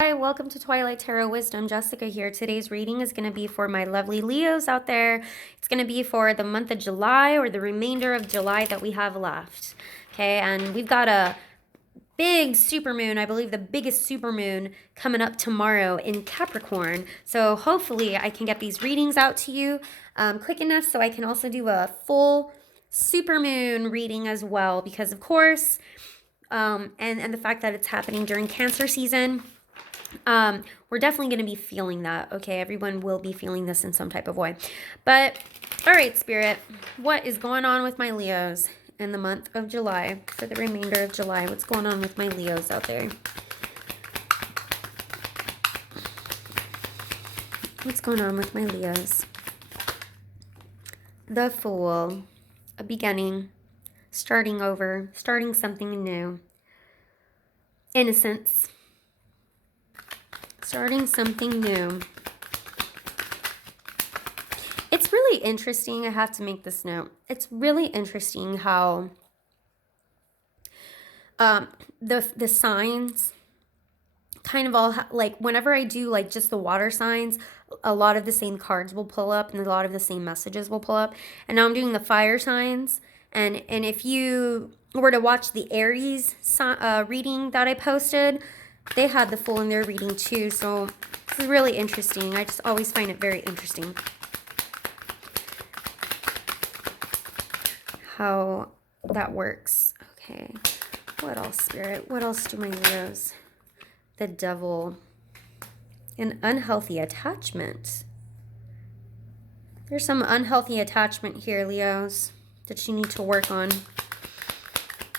Hi, welcome to Twilight Tarot Wisdom. Jessica here. Today's reading is going to be for my lovely Leos out there. It's going to be for the month of July or the remainder of July that we have left. Okay, and we've got a big supermoon, I believe the biggest supermoon coming up tomorrow in Capricorn. So hopefully I can get these readings out to you quick enough so I can also do a full supermoon reading as well, because of course, and the fact that it's happening during Cancer season, we're definitely going to be feeling that. Okay, everyone will be feeling this in some type of way. But all right, Spirit, what is going on with my Leos in the month of July, for the remainder of July? What's going on with my Leos out there? What's going on with my Leos? The Fool, a beginning, starting over, starting something new. Innocence, starting something new. It's really interesting. I have to make this note. It's really interesting how the signs kind of all like whenever I do like just the water signs, a lot of the same cards will pull up and a lot of the same messages will pull up. And now I'm doing the fire signs, and if you were to watch the Aries reading that I posted, they had the Fool in their reading too. So this is really interesting. I just always find it very interesting how that works. Okay, what else, Spirit? What else do my Leos? The Devil. An unhealthy attachment. There's some unhealthy attachment here, Leos, that you need to work on.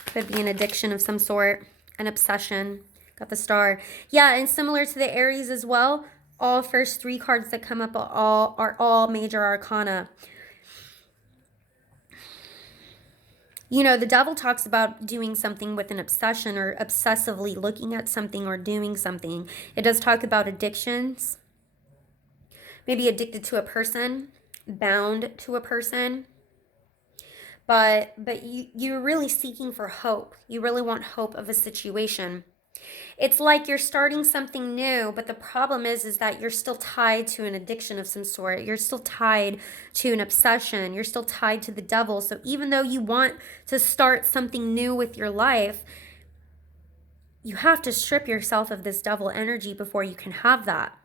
Could be an addiction of some sort, an obsession. Got the Star. Yeah, and similar to the Aries as well, all first three cards that come up are all major arcana. You know, the Devil talks about doing something with an obsession or obsessively looking at something or doing something. It does talk about addictions. Maybe addicted to a person, bound to a person. But you're really seeking for hope. You really want hope of a situation. It's like you're starting something new, but the problem is that you're still tied to an addiction of some sort. You're still tied to an obsession. You're still tied to the devil. So even though you want to start something new with your life, you have to strip yourself of this devil energy before you can have that.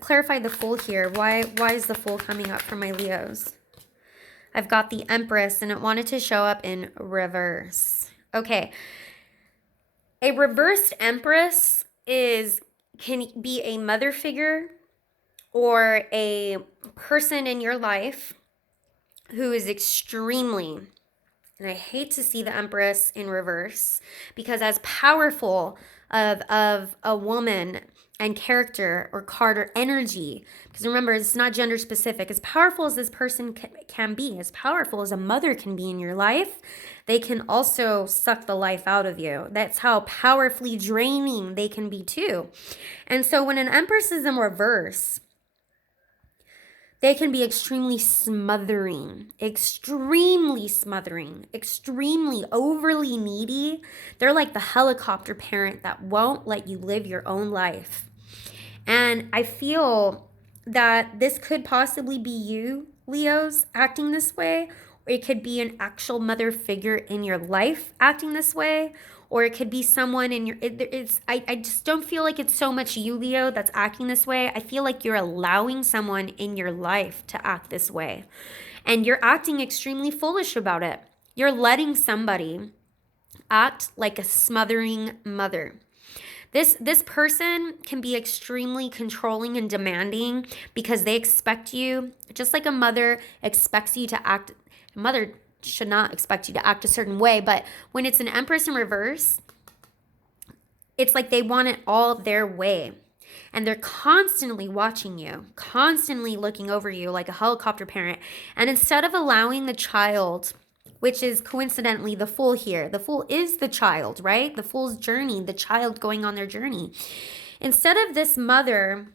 Clarify the Fool here. Why is the Fool coming up for my Leos? I've got the Empress, and it wanted to show up in reverse. Okay. A reversed Empress can be a mother figure or a person in your life who is extremely, and I hate to see the Empress in reverse, because as powerful of a woman and character or card or energy, because remember, it's not gender specific, as powerful as this person can be, as powerful as a mother can be in your life, they can also suck the life out of you. That's how powerfully draining they can be too. And so when an Empress is in reverse, they can be extremely smothering, extremely overly needy. They're like the helicopter parent that won't let you live your own life. And I feel that this could possibly be you, Leos, acting this way, or it could be an actual mother figure in your life acting this way, or it could be someone in your, I just don't feel like it's so much you, Leo, that's acting this way. I feel like you're allowing someone in your life to act this way, and you're acting extremely foolish about it. You're letting somebody act like a smothering mother. This person can be extremely controlling and demanding because they expect you, just like a mother expects you to act. A mother should not expect you to act a certain way, but when it's an Empress in reverse, it's like they want it all their way. And they're constantly watching you, constantly looking over you like a helicopter parent. And instead of allowing the child, which is coincidentally the Fool here. The Fool is the child, right? The Fool's journey, the child going on their journey. Instead of this mother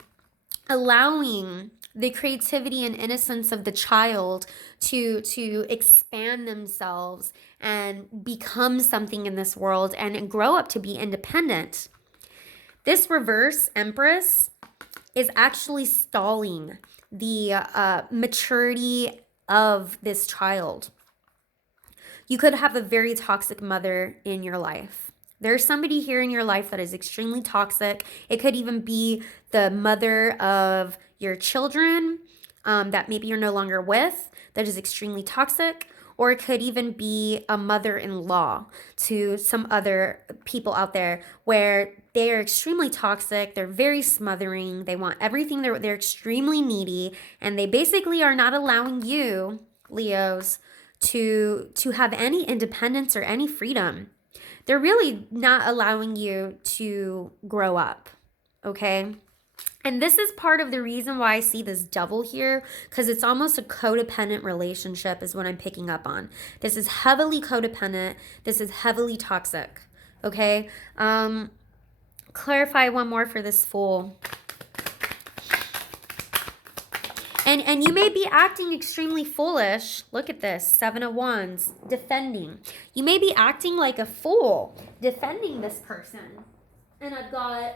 allowing the creativity and innocence of the child to expand themselves and become something in this world and grow up to be independent, This reverse Empress is actually stalling the maturity of this child. You could have a very toxic mother in your life. There's somebody here in your life that is extremely toxic. It could even be the mother of your children that maybe you're no longer with, that is extremely toxic. Or it could even be a mother-in-law to some other people out there where they are extremely toxic. They're very smothering. They want everything. They're extremely needy. And they basically are not allowing you, Leos, to have any independence or any freedom. They're really not allowing you to grow up, okay? And this is part of the reason why I see this devil here, because it's almost a codependent relationship is what I'm picking up on. This is heavily codependent. This is heavily toxic, okay? Clarify one more for this Fool. And you may be acting extremely foolish. Look at this, 7 of Wands, defending. You may be acting like a fool, defending this person. And I've got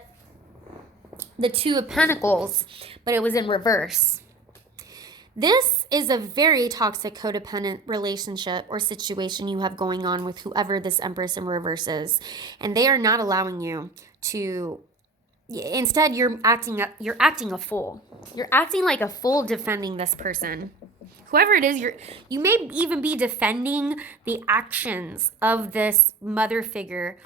the 2 of Pentacles, but it was in reverse. This is a very toxic codependent relationship or situation you have going on with whoever this Empress in reverse is. And they are not allowing you to... Instead, you're acting a fool. You're acting like a fool defending this person. Whoever it is, you may even be defending the actions of this mother figure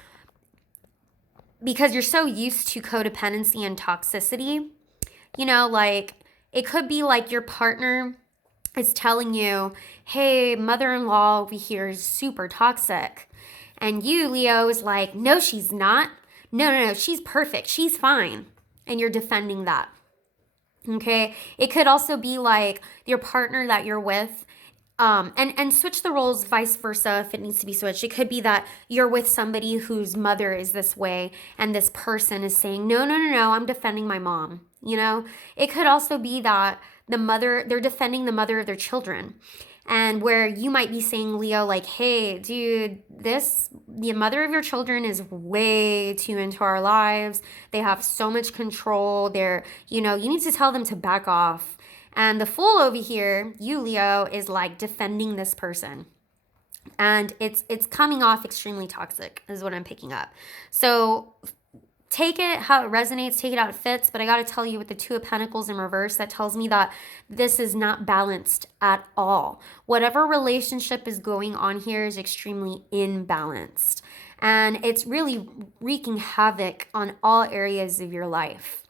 because you're so used to codependency and toxicity. You know, like it could be like your partner is telling you, hey, mother-in-law over here is super toxic. And you, Leo, is like, no, she's not. No, she's perfect. She's fine. And you're defending that. Okay? It could also be like your partner that you're with, and switch the roles vice versa if it needs to be switched. It could be that you're with somebody whose mother is this way and this person is saying, no, I'm defending my mom. You know? It could also be that they're defending the mother of their children. And where you might be saying, Leo, like, hey, dude, the mother of your children is way too into our lives. They have so much control. You need to tell them to back off. And the Fool over here, you, Leo, is like defending this person. And it's coming off extremely toxic is what I'm picking up. So take it how it resonates, take it how it fits, but I got to tell you with the 2 of Pentacles in reverse, that tells me that this is not balanced at all. Whatever relationship is going on here is extremely imbalanced, and it's really wreaking havoc on all areas of your life.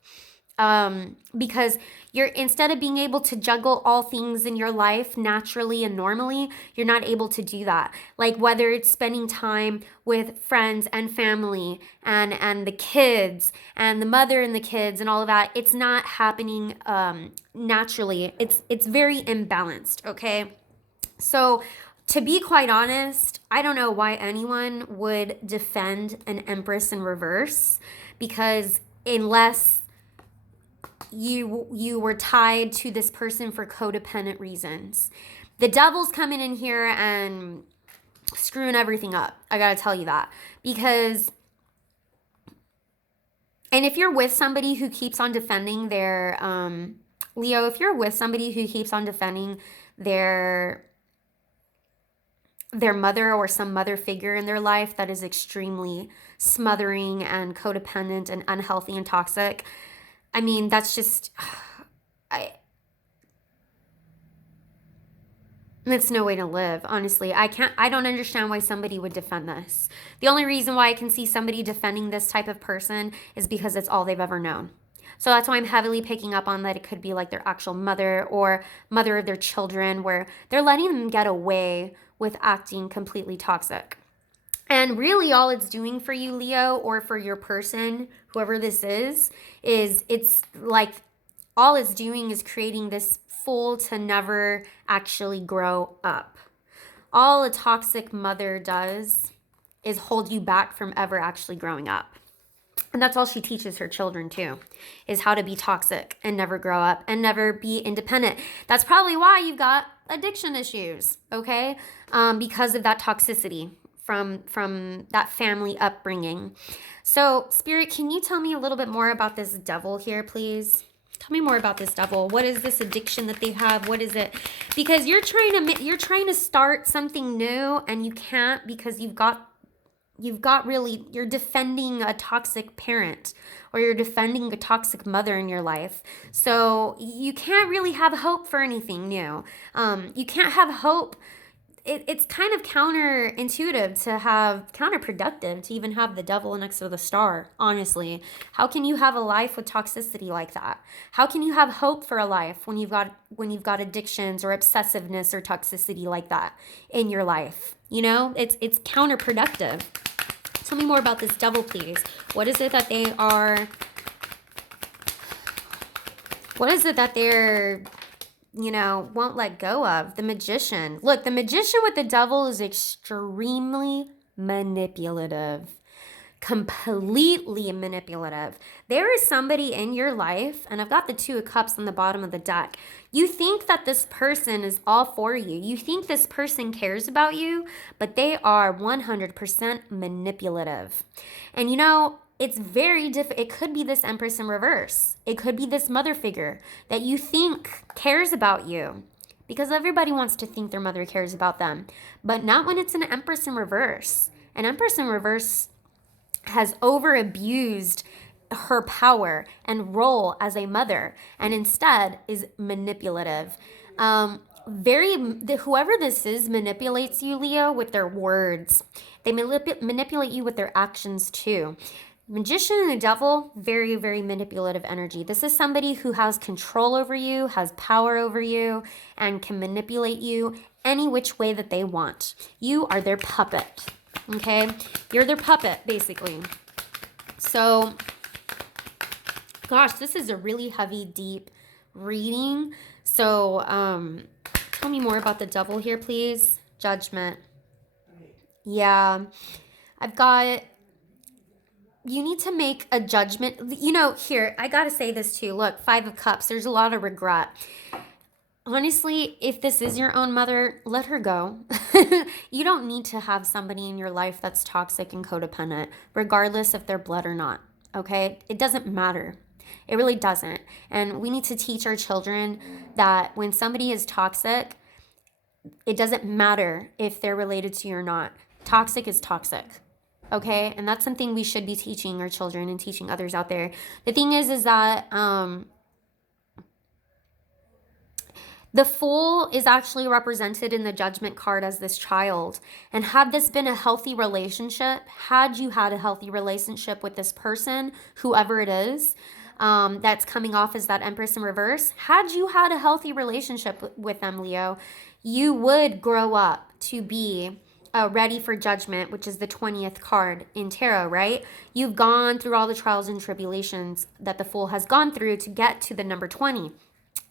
Because you're, instead of being able to juggle all things in your life naturally and normally, you're not able to do that. Like whether it's spending time with friends and family and the kids and the mother and the kids and all of that, it's not happening naturally. It's very imbalanced, okay? So to be quite honest, I don't know why anyone would defend an Empress in reverse, because unless you were tied to this person for codependent reasons. The devil's coming in here and screwing everything up. I gotta tell you that. Because, and if you're with somebody who keeps on defending their, Leo, if you're with somebody who keeps on defending their mother or some mother figure in their life that is extremely smothering and codependent and unhealthy and toxic, I mean, that's just, it's no way to live, honestly. I don't understand why somebody would defend this. The only reason why I can see somebody defending this type of person is because it's all they've ever known. So that's why I'm heavily picking up on that it could be like their actual mother or mother of their children, where they're letting them get away with acting completely toxic. And really all it's doing for you, Leo, or for your person, whoever this is it's like all it's doing is creating this fool to never actually grow up. All a toxic mother does is hold you back from ever actually growing up. And that's all she teaches her children too, is how to be toxic and never grow up and never be independent. That's probably why you've got addiction issues, okay? Because of that toxicity from that family upbringing. So, Spirit, can you tell me a little bit more about this devil here, please? Tell me more about this devil. What is this addiction that they have? What is it? Because you're trying to start something new, and you can't because you're defending a toxic parent, or you're defending a toxic mother in your life. So you can't really have hope for anything new. You can't have hope. It's kind of counterintuitive to have, counterproductive to even have the devil next to the star, honestly. How can you have a life with toxicity like that? How can you have hope for a life when you've got addictions or obsessiveness or toxicity like that in your life? You know, it's counterproductive. Tell me more about this devil, please. What is it that they are? What is it that they're, won't let go of? The Magician. Look, the Magician with the devil is extremely manipulative. Completely manipulative. There is somebody in your life, and I've got the Two of Cups on the bottom of the deck. You think that this person is all for you. You think this person cares about you, but they are 100% manipulative. And it's very different. It could be this Empress in reverse. It could be this mother figure that you think cares about you, because everybody wants to think their mother cares about them, but not when it's an Empress in reverse. An Empress in reverse has over abused her power and role as a mother, and instead is manipulative. Whoever this is manipulates you, Leo, with their words. They manipulate you with their actions too. Magician and the devil, very, very manipulative energy. This is somebody who has control over you, has power over you, and can manipulate you any which way that they want. You are their puppet, okay? You're their puppet, basically. So, gosh, this is a really heavy, deep reading. So, tell me more about the devil here, please. Judgment. Yeah. You need to make a judgment. Here, I got to say this too. Look, Five of Cups, there's a lot of regret. Honestly, if this is your own mother, let her go. You don't need to have somebody in your life that's toxic and codependent, regardless if they're blood or not, okay? It doesn't matter. It really doesn't. And we need to teach our children that when somebody is toxic, it doesn't matter if they're related to you or not. Toxic is toxic. Okay, and that's something we should be teaching our children and teaching others out there. The thing is that the Fool is actually represented in the Judgment card as this child. And had this been a healthy relationship, had you had a healthy relationship with this person, whoever it is, that's coming off as that Empress in reverse, had you had a healthy relationship with them, Leo, you would grow up to be ready for Judgment, which is the 20th card in tarot, right? You've gone through all the trials and tribulations that the Fool has gone through to get to the number 20.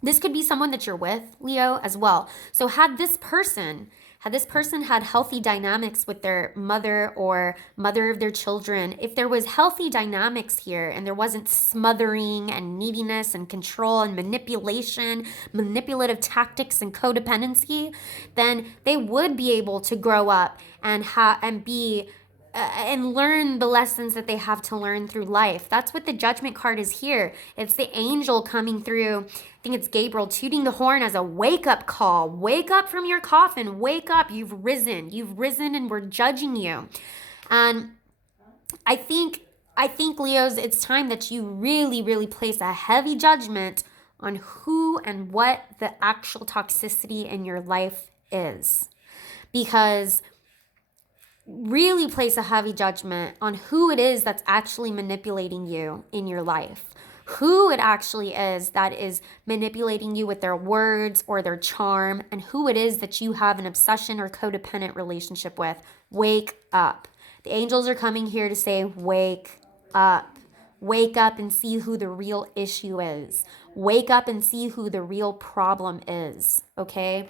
This could be someone that you're with, Leo, as well. So had this person had healthy dynamics with their mother or mother of their children, if there was healthy dynamics here and there wasn't smothering and neediness and control and manipulation, manipulative tactics and codependency, then they would be able to grow up and and learn the lessons that they have to learn through life. That's what the Judgment card is here. It's the angel coming through. I think it's Gabriel tooting the horn as a wake-up call. Wake up from your coffin. Wake up. You've risen. You've risen and we're judging you. And I think, Leos, it's time that you really, really place a heavy judgment on who and what the actual toxicity in your life is. Because really place a heavy judgment on who it is that's actually manipulating you in your life. Who it actually is that is manipulating you with their words or their charm, and who it is that you have an obsession or codependent relationship with. Wake up. The angels are coming here to say, wake up. Wake up and see who the real issue is. Wake up and see who the real problem is, okay?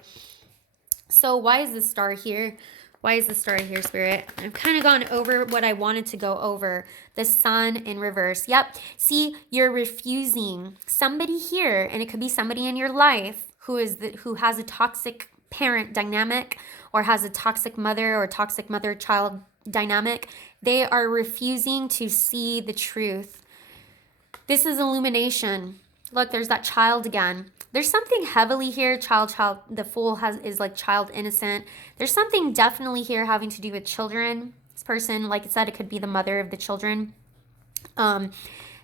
So why is the star here? Why is the star here, Spirit? I've kind of gone over what I wanted to go over. The Sun in reverse. Yep. See, you're refusing somebody here, and it could be somebody in your life who has a toxic parent dynamic, or has a toxic mother or toxic mother-child dynamic. They are refusing to see the truth. This is illumination. Look, there's that child again. There's something heavily here. Child. The Fool is like child innocent. There's something definitely here having to do with children. This person, like I said, it could be the mother of the children.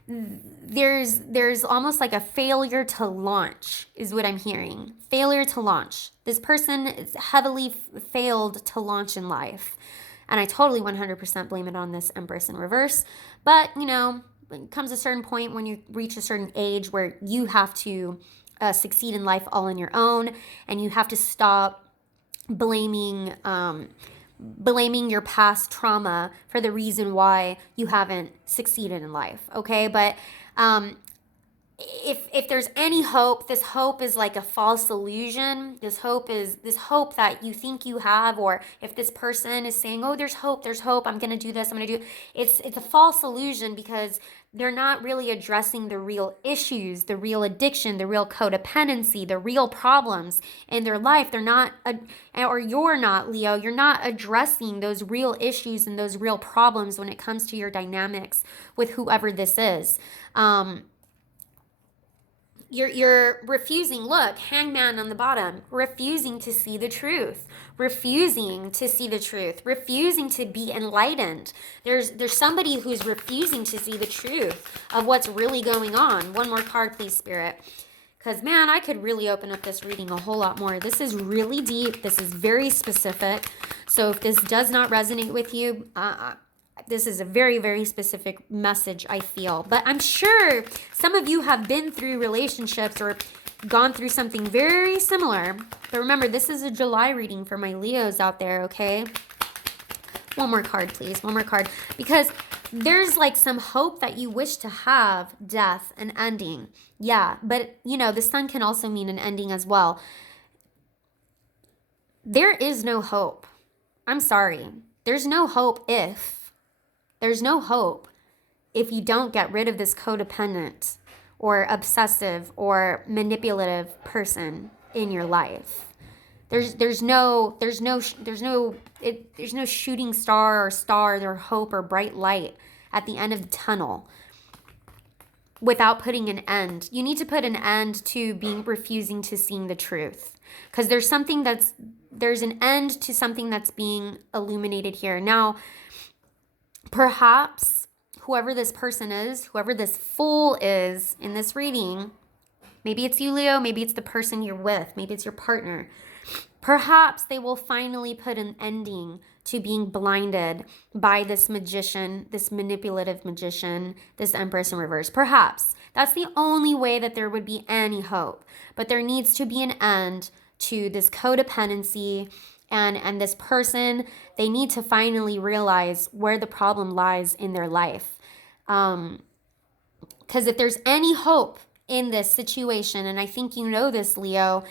There's almost like a failure to launch is what I'm hearing. Failure to launch. This person is heavily failed to launch in life. And I totally 100% blame it on this Empress in reverse. But, you know, it comes a certain point when you reach a certain age where you have to succeed in life all on your own, and you have to stop blaming your past trauma for the reason why you haven't succeeded in life, okay? But if there's any hope, this hope is like a false illusion. This hope that you think you have, or if this person is saying, oh, there's hope, I'm gonna do this, I'm gonna do it's a false illusion, because they're not really addressing the real issues, the real addiction, the real codependency, the real problems in their life. They're not, or you're not, Leo, you're not addressing those real issues and those real problems when it comes to your dynamics with whoever this is. You're refusing, look, Hangman on the bottom, refusing to see the truth, refusing to be enlightened. There's somebody who's refusing to see the truth of what's really going on. One more card, please, Spirit. Because, man, I could really open up this reading a whole lot more. This is really deep. This is very specific. So if this does not resonate with you, this is a very, very specific message, I feel. But I'm sure some of you have been through relationships or gone through something very similar. But remember, this is a July reading for my Leos out there, okay? One more card, please. One more card. Because there's like some hope that you wish to have, death, an ending. Yeah, but, you know, the sun can also mean an ending as well. There is no hope. I'm sorry. There's no hope if you don't get rid of this codependent or obsessive or manipulative person in your life. There's no shooting star or hope or bright light at the end of the tunnel without putting an end. You need to put an end to refusing to seeing the truth, because there's an end to something that's being illuminated here. Now, perhaps whoever this person is, whoever this fool is in this reading, maybe it's you, Leo, maybe it's the person you're with, maybe it's your partner. Perhaps they will finally put an ending to being blinded by this magician, this manipulative magician, this Empress in reverse. Perhaps. That's the only way that there would be any hope. But there needs to be an end to this codependency, and this person, they need to finally realize where the problem lies in their life. Because if there's any hope in this situation, and I think you know this, Leo,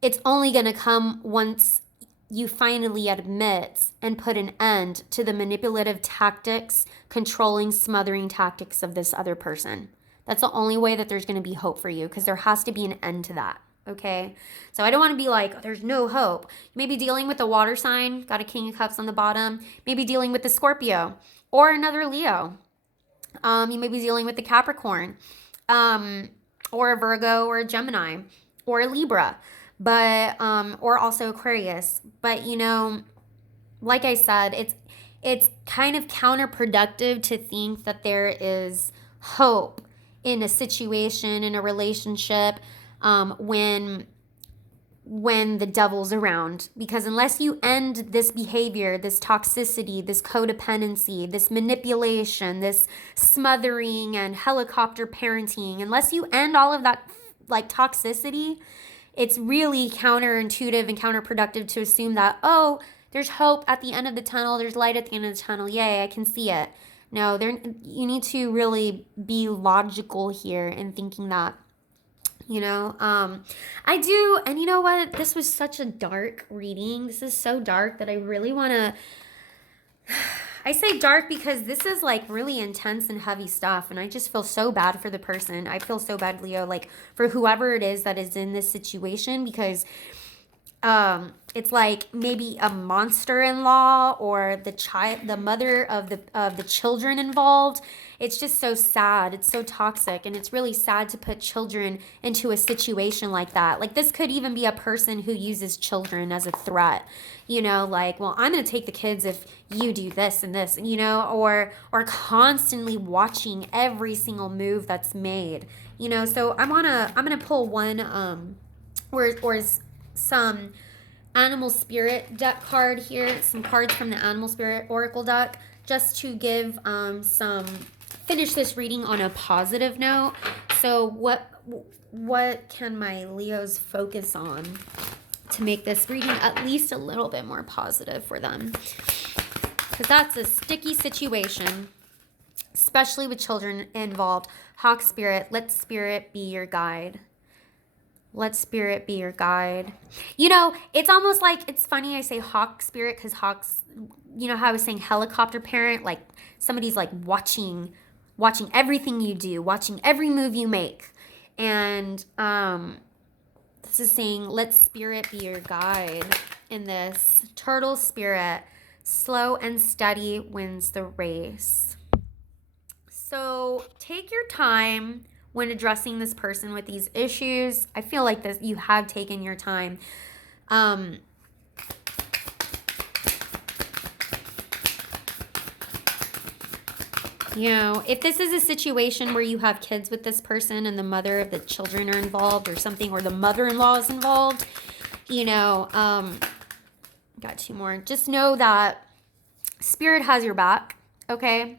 it's only going to come once you finally admit and put an end to the manipulative tactics, controlling, smothering tactics of this other person. That's the only way that there's going to be hope for you, because there has to be an end to that. Okay, so I don't want to be like, there's no hope. You may be dealing with a water sign, got a King of Cups on the bottom. Maybe dealing with the Scorpio or another Leo. You may be dealing with the Capricorn, or a Virgo or a Gemini or a Libra, but or also Aquarius. But you know, like I said, it's kind of counterproductive to think that there is hope in a situation, in a relationship, when the devil's around, because unless you end this behavior, this toxicity, this codependency, this manipulation, this smothering and helicopter parenting, unless you end all of that like toxicity, it's really counterintuitive and counterproductive to assume that, oh, there's hope at the end of the tunnel, there's light at the end of the tunnel, yay, I can see it. No, you need to really be logical here in thinking that. You know, I do. And you know what? This was such a dark reading. This is so dark that I really want to, I say dark because this is like really intense and heavy stuff. And I just feel so bad for the person. I feel so bad, Leo, like for whoever it is that is in this situation, because It's like maybe a monster-in-law or the mother of the children involved. It's just so sad. It's so toxic, and it's really sad to put children into a situation like that. Like, this could even be a person who uses children as a threat. Like, well, I'm going to take the kids if you do this and this, or constantly watching every single move that's made. So I'm going to pull one or some animal spirit deck card here, some cards from the animal spirit oracle deck, just to give finish this reading on a positive note. So what can my Leos focus on to make this reading at least a little bit more positive for them? Because that's a sticky situation, especially with children involved. Hawk spirit, let spirit be your guide. Let spirit be your guide. It's almost like, it's funny I say hawk spirit, because hawks, how I was saying helicopter parent, like somebody's like watching everything you do, watching every move you make. And this is saying, let spirit be your guide in this. Turtle spirit, slow and steady wins the race. So take your time when addressing this person with these issues. I feel like you have taken your time. If this is a situation where you have kids with this person and the mother of the children are involved or something, or the mother-in-law is involved, got two more. Just know that spirit has your back, okay?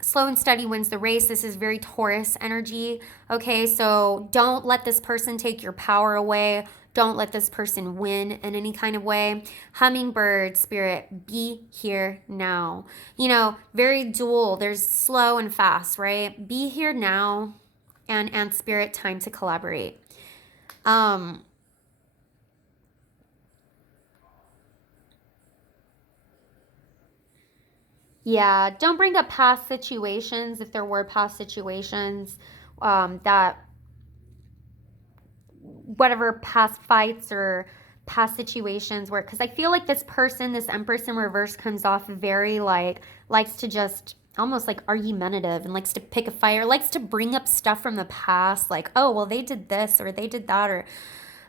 Slow and steady wins the race. This is very Taurus energy. Okay, so don't let this person take your power away. Don't let this person win in any kind of way. Hummingbird spirit, be here now. Very dual. There's slow and fast, right? Be here now, and spirit, time to collaborate. Yeah, don't bring up past situations if there were past situations that whatever past fights or past situations where, because I feel like this person, this Empress in reverse, comes off very likes to just almost like argumentative and likes to pick a fight, or likes to bring up stuff from the past, like, oh, well, they did this or they did that, or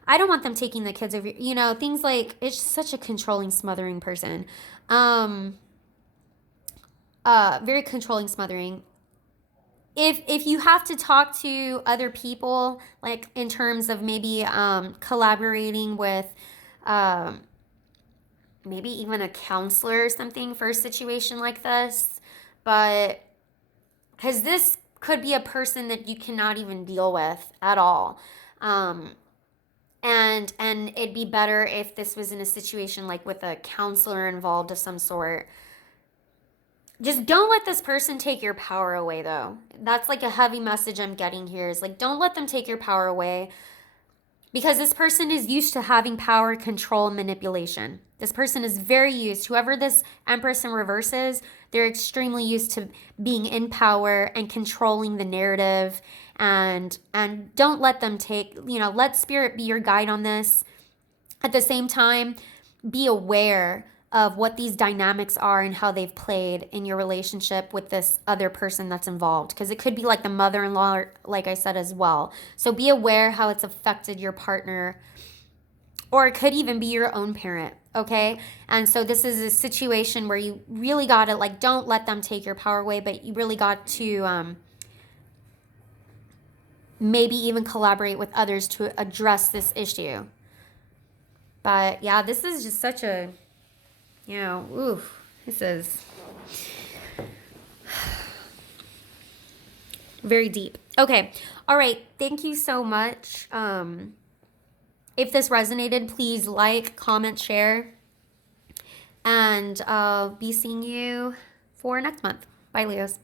I don't want them taking the kids over, things like, it's such a controlling, smothering person. Very controlling, smothering. If you have to talk to other people, like in terms of maybe collaborating with maybe even a counselor or something for a situation like this, but because this could be a person that you cannot even deal with at all. And it'd be better if this was in a situation like with a counselor involved of some sort. Just don't let this person take your power away, though. That's like a heavy message I'm getting here, is like, don't let them take your power away, because this person is used to having power, control, and manipulation. This person is very used, whoever this Empress in reverse is, they're extremely used to being in power and controlling the narrative. And don't let them let spirit be your guide on this. At the same time, be aware of what these dynamics are and how they've played in your relationship with this other person that's involved. Because it could be like the mother-in-law, like I said, as well. So be aware how it's affected your partner, or it could even be your own parent, okay? And so this is a situation where you really got to, like, don't let them take your power away, but you really got to maybe even collaborate with others to address this issue. But yeah, this is just such a, this is very deep. Okay. All right. Thank you so much. If this resonated, please like, comment, share, and I'll be seeing you for next month. Bye, Leos.